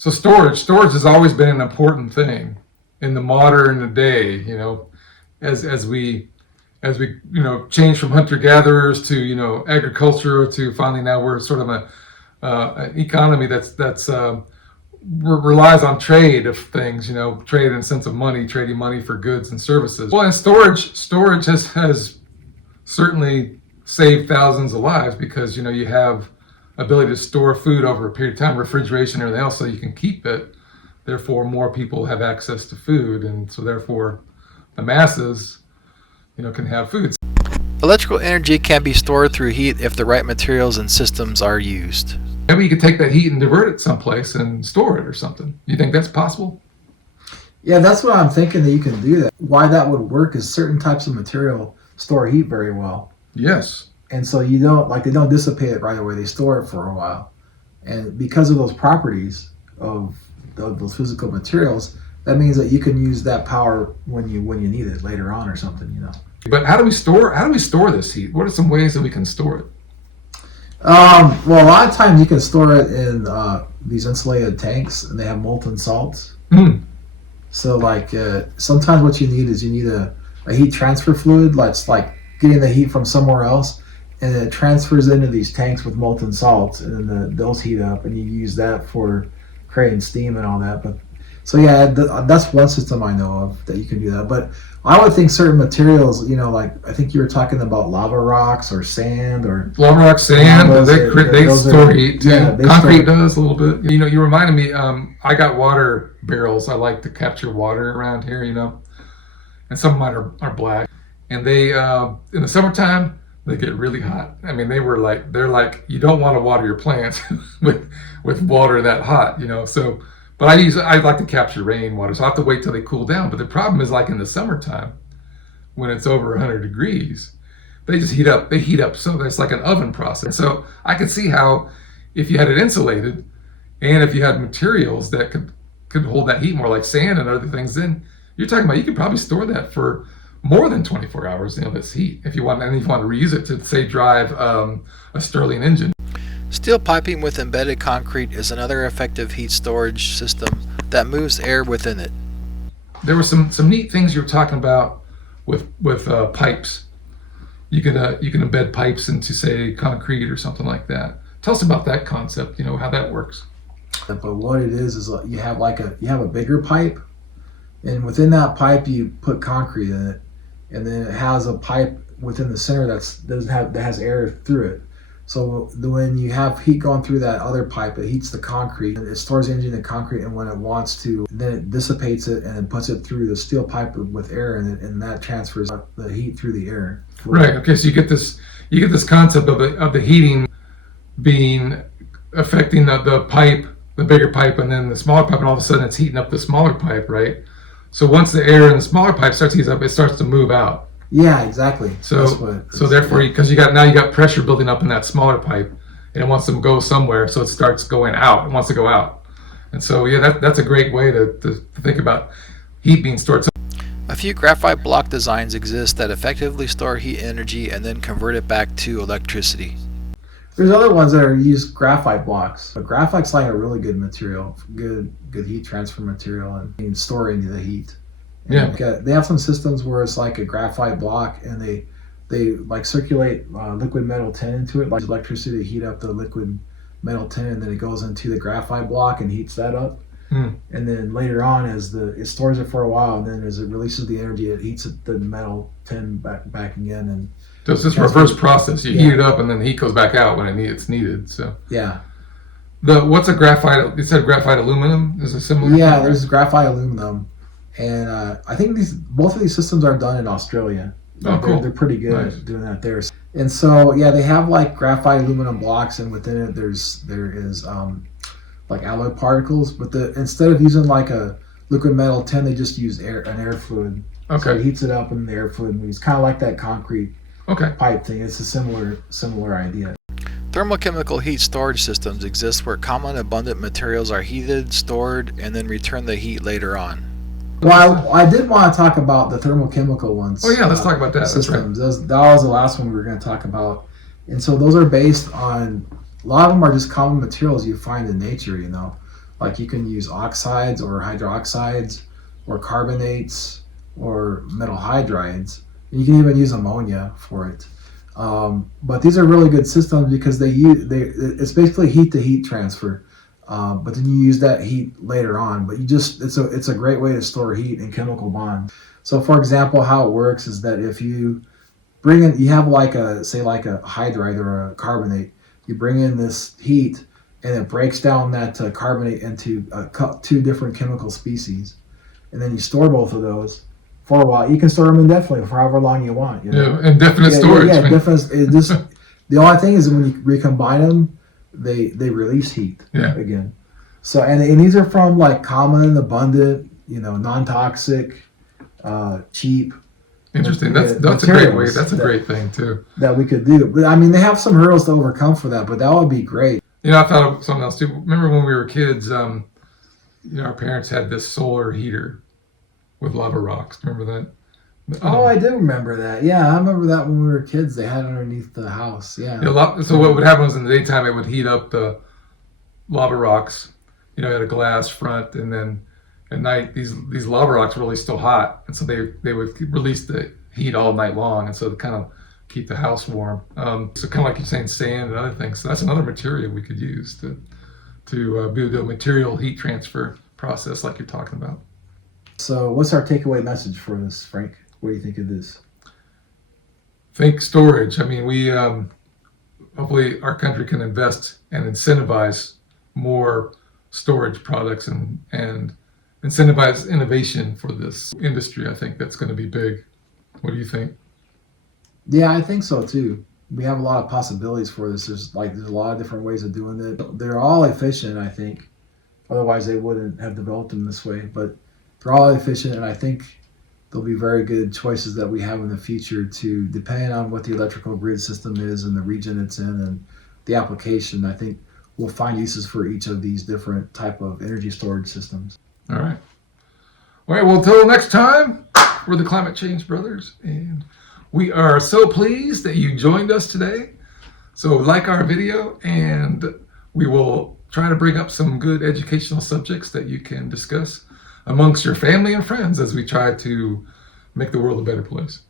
So storage has always been an important thing in the modern day. As we change from hunter gatherers to agriculture to finally now we're sort of an economy that's relies on trade of things. Trade in the sense of money, trading money for goods and services. Well, and storage has certainly saved thousands of lives because you have ability to store food over a period of time, refrigeration, everything else, so you can keep it. Therefore, more people have access to food, and so therefore, the masses, can have food. Electrical energy can be stored through heat if the right materials and systems are used. Maybe you could take that heat and divert it someplace and store it or something. You think that's possible? Yeah, that's what I'm thinking, that you can do that. Why that would work is certain types of material store heat very well. Yes. And so they don't dissipate it right away. They store it for a while. And because of those properties of those physical materials, that means that you can use that power when you need it later on or something, But how do we store this heat? What are some ways that we can store it? Well, a lot of times you can store it in these insulated tanks, and they have molten salts. So sometimes what you need a heat transfer fluid. That's like getting the heat from somewhere else, and it transfers into these tanks with molten salts, and then those heat up, and you use that for creating steam and all that. But so yeah, that's one system I know of that you can do that. But I would think certain materials, I think you were talking about lava rocks or sand or lava rock, sand. They store heat too. Yeah, concrete does a little bit. You reminded me. I got water barrels. I like to capture water around here. And some of mine are black, and they in the summertime they get really hot. I mean, they're like you don't want to water your plants with water that hot. So. But I like to capture rainwater, so I have to wait till they cool down. But the problem is, like in the summertime, when it's over 100 degrees, they just heat up. They heat up, so it's like an oven process. So I could see how, if you had it insulated, and if you had materials that could hold that heat more, like sand and other things, then you're talking about you could probably store that for more than 24 hours. This heat, if you want, and if you want to reuse it to say drive a Stirling engine. Steel piping with embedded concrete is another effective heat storage system that moves air within it. There were some neat things you were talking about with pipes. You can embed pipes into, say, concrete or something like that. Tell us about that concept. How that works. But what it is you have a bigger pipe, and within that pipe you put concrete in it, and then it has a pipe within the center that has air through it. So when you have heat going through that other pipe, it heats the concrete, and it stores energy in the concrete, and when it wants to, then it dissipates it and then puts it through the steel pipe with air in it, and that transfers the heat through the air. Right. Okay. So you get this concept of the heating being affecting the pipe, the bigger pipe, and then the smaller pipe, and all of a sudden it's heating up the smaller pipe, right? So once the air in the smaller pipe starts to heat up, it starts to move out. Yeah, exactly. So therefore, because you got pressure building up in that smaller pipe, and it wants to go somewhere, so it starts going out. It wants to go out, and so that's a great way to think about heat being stored. A few graphite block designs exist that effectively store heat energy and then convert it back to electricity. There's other ones that use graphite blocks, but graphite's like a really good material, good heat transfer material, and you can store into the heat. Yeah. They have some systems where it's like a graphite block, and they like circulate liquid metal tin into it, like electricity to heat up the liquid metal tin, and then it goes into the graphite block and heats that up. And then later on, it stores it for a while, and then as it releases the energy, it heats the metal tin back again. And so it's this reverse process. You heat it up, and then the heat goes back out when it's needed. So yeah. What's a graphite? You said graphite aluminum is a similar. Yeah, there's graphite aluminum. And I think both of these systems are done in Australia. Cool. They're pretty good at doing that there. And so they have like graphite aluminum blocks, and within it there is like alloy particles. But instead of using like a liquid metal tin, they just use an air fluid. Okay. So it heats it up, and the air fluid moves, kind of like that concrete pipe thing. It's a similar idea. Thermochemical heat storage systems exist where common abundant materials are heated, stored, and then return the heat later on. Well, I did want to talk about the thermochemical ones. Oh yeah, let's talk about that. Systems. That's right. That was the last one we were going to talk about. And so those are based on, a lot of them are just common materials you find in nature, Like you can use oxides or hydroxides or carbonates or metal hydrides. You can even use ammonia for it. But these are really good systems because it's basically heat to heat transfer. But then you use that heat later on. But it's a great way to store heat in chemical bonds. So for example, how it works is that if you you have like a hydride or a carbonate, you bring in this heat and it breaks down that carbonate into two different chemical species, and then you store both of those for a while. You can store them indefinitely for however long you want. Yeah, indefinite storage. Yeah, the only thing is when you recombine them, they release heat again. So and these are from like common, abundant, non-toxic, cheap. Interesting. That's a great way. That's a great thing too. That we could do. But I mean, they have some hurdles to overcome for that, but that would be great. I thought of something else too. Remember when we were kids, our parents had this solar heater with lava rocks. Remember that? I do remember that. Yeah, I remember that when we were kids. They had it underneath the house. Yeah. So what would happen was in the daytime, it would heat up the lava rocks. It had a glass front, and then at night, these lava rocks were really still hot, and so they would release the heat all night long, and so to kind of keep the house warm. So kind of like you're saying, sand and other things. So that's another material we could use to do the material heat transfer process like you're talking about. So what's our takeaway message for this, Frank? What do you think of this? Think storage. I mean, we hopefully our country can invest and incentivize more storage products and incentivize innovation for this industry. I think that's going to be big. What do you think? Yeah, I think so too. We have a lot of possibilities for this. There's a lot of different ways of doing it. They're all efficient, I think. Otherwise, they wouldn't have developed them this way. But they're all efficient, and I think there'll be very good choices that we have in the future to, depending on what the electrical grid system is and the region it's in and the application. I think we'll find uses for each of these different type of energy storage systems. All right. All right, well, until next time, we're the Climate Change Brothers, and we are so pleased that you joined us today. So like our video, and we will try to bring up some good educational subjects that you can discuss amongst your family and friends as we try to make the world a better place.